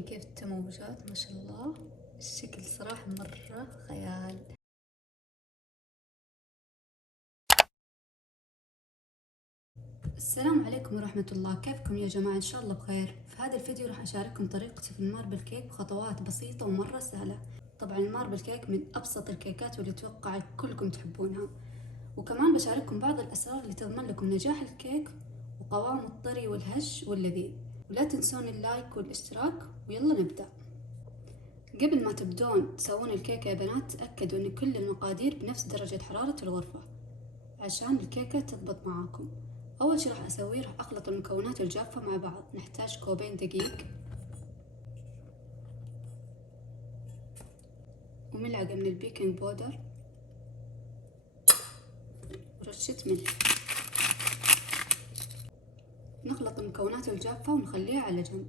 شايفين كيف التموجات؟ ما شاء الله، الشكل صراحة مرة خيال. السلام عليكم ورحمة الله، كيفكم يا جماعة؟ إن شاء الله بخير. في هذا الفيديو راح أشارككم طريقتي في الماربل كيك بخطوات بسيطة ومرة سهلة. طبعا الماربل كيك من أبسط الكيكات واللي أتوقع كلكم تحبونها، وكمان بشارككم بعض الأسرار اللي تضمن لكم نجاح الكيك وقوامه الطري والهش واللذيذ. ولا تنسون اللايك والاشتراك، ويلا نبدأ. قبل ما تبدون تسوون الكيكة يا بنات، تأكدوا ان كل المقادير بنفس درجة حرارة الغرفة عشان الكيكة تضبط معاكم. اول شي راح اسويه، راح اخلط المكونات الجافة مع بعض. نحتاج كوبين دقيق وملعقة من البيكنج بودر ورشة ملح. نخلط المكونات الجافة ونخليها على جنب.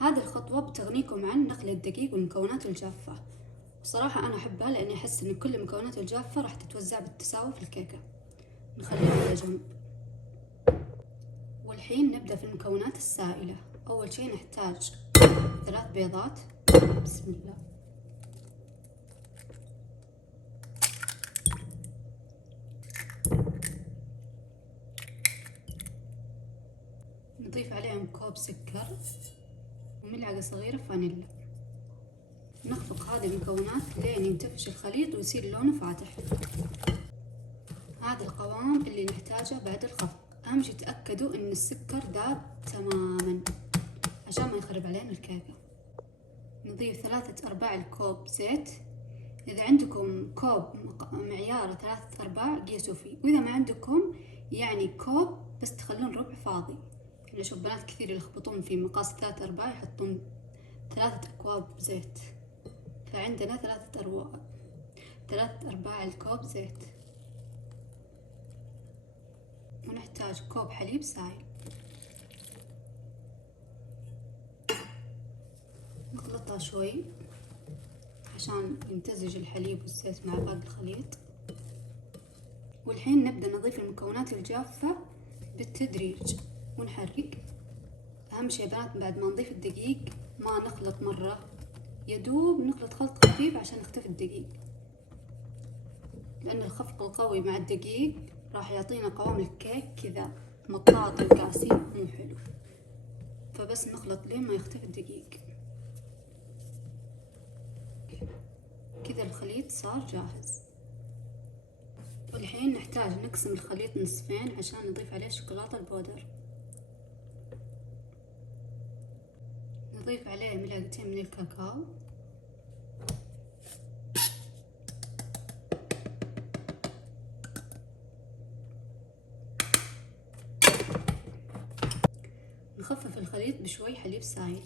هذه الخطوة بتغنيكم عن نخل الدقيق والمكونات الجافة، وصراحة أنا أحبها لأني أحس إن كل المكونات الجافة راح تتوزع بالتساوي في الكيكة. نخليها على جنب. والحين نبدأ في المكونات السائلة. أول شي نحتاج 3 بيضات. بسم الله. نضيف عليهم كوب سكر وملعقة صغيرة فانيلا. نخفق هذه المكونات لين ينتفش الخليط ويصير لونه فاتح. هذا القوام اللي نحتاجه بعد الخفق. أهم شي تأكدوا إن السكر داب تماما عشان ما يخرب علينا الكيكة. نضيف 3/4 الكوب زيت. إذا عندكم كوب معيار 3/4 قيسوا فيه، وإذا ما عندكم يعني كوب بس تخلون ربع فاضي. أنا أشوف بنات كثير يلخبطون في مقاس 3/4 يحطون 3 أكواب زيت، فعندنا 3/4 الكوب زيت. ونحتاج كوب حليب سائل. نخلطها شوي عشان يمتزج الحليب والزيت مع باقي الخليط. والحين نبدأ نضيف المكونات الجافة بالتدريج ونحرك. أهم شي يا بنات بعد ما نضيف الدقيق ما نخلط مرة، يدوب نخلط خلط خفيف عشان يختفي الدقيق، لأن الخفق القوي مع الدقيق راح يعطينا قوام الكيك كذا مطاط وكاسي مو حلو، فبس نخلط لين ما يختفي الدقيق. كذا الخليط صار جاهز. والحين نحتاج نقسم الخليط نصفين عشان نضيف عليه الشوكولاتة البودر. نضيف عليه ملعقتين من الكاكاو. نخفف الخليط بشوي حليب سايل.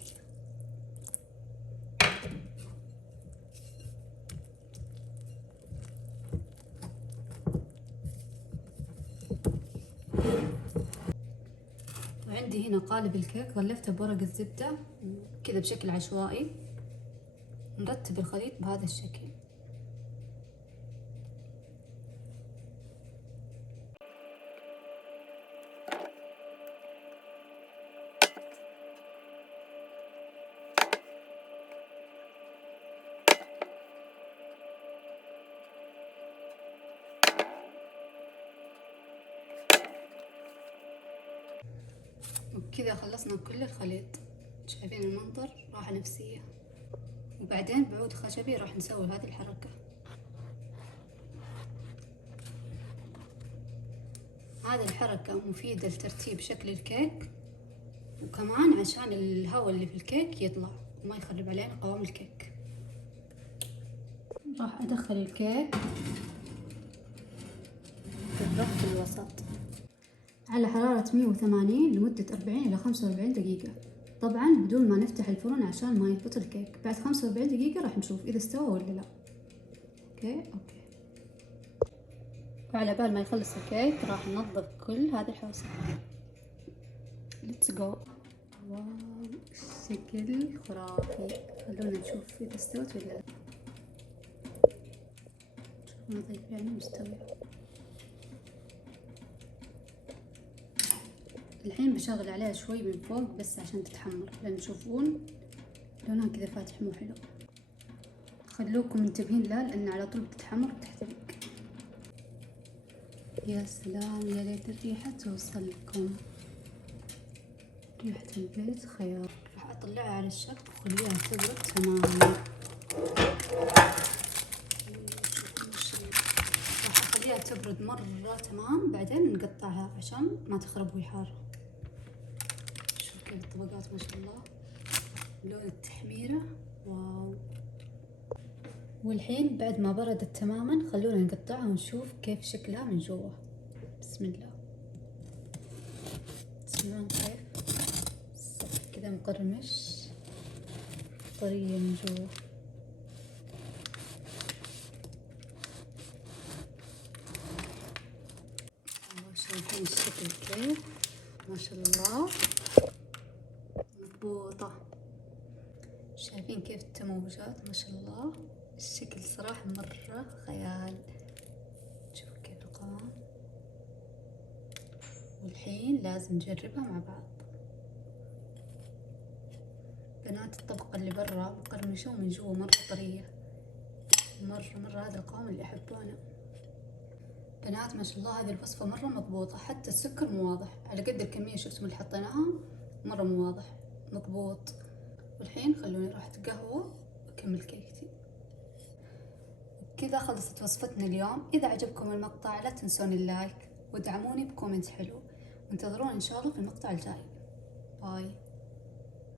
وعندي هنا قالب الكيك غلفته بورق الزبدة كذا بشكل عشوائي. نرتب الخليط بهذا الشكل. وبكذا خلصنا كل الخليط. شايفين المنظر؟ راحة نفسية. وبعدين بعود خشبي راح نسوي هذه الحركة. هذه الحركة مفيدة لترتيب شكل الكيك، وكمان عشان الهواء اللي في الكيك يطلع وما يخرب علينا قوام الكيك. راح أدخل الكيك في الرف الوسط على حرارة 180 لمدة 40 إلى 45 دقيقة، طبعا بدون ما نفتح الفرن عشان ما يهبط الكيك. بعد 45 دقيقة راح نشوف إذا استوى ولا لا. اوكي. وعلى بال ما يخلص الكيك راح ننظف كل هذه الحوسة. ليتس جو. واو، شكل خرافي. خلونا نشوف إذا استوت ولا لا. شوف نظيف يعني مستوي. الحين بشغل عليها شوي من فوق بس عشان تتحمر، لأن تشوفون لونها كذا فاتح مو حلو. خلوكم منتبهين لا، لأن على طول بتتحمر وتحترق. يا سلام، يا ليت الريحة توصل لكم. ريحة البيت خيار. راح أطلعها على الشق وخليها تبرد تماما. راح أخليها تبرد مرة تمام، بعدين نقطعها عشان ما تخرب ويحار. شوف كيف الطبقات ما شاء الله، لون التحميرة واو. والحين بعد ما بردت تماما خلونا نقطعها ونشوف كيف شكلها من جوا. بسم الله. تسمعون كيف السطح كذا مقرمش، طرية من جوا. شايفين الشكل كيف ما شاء الله مضبوطة. شايفين كيف التموجات ما شاء الله، الشكل صراحة مرة خيال. شوفوا كيف القوام. والحين لازم نجربها مع بعض. بنات الطبقة اللي برا مقرمشة ومن جوا مرة طرية، مرة هذا القوام اللي أحبه أنا. بنات ما شاء الله هذه الوصفة مرة مضبوطة، حتى السكر مو واضح، على قد الكمية شفتم اللي حطيناها مرة مو واضح، مضبوط. والحين خلوني راح أتقهوى وأكمل كيكتي. كذا خلصت وصفتنا اليوم. إذا عجبكم المقطع لا تنسون اللايك ودعموني بكومنت حلو، وانتظروني إن شاء الله في المقطع الجاي. باي.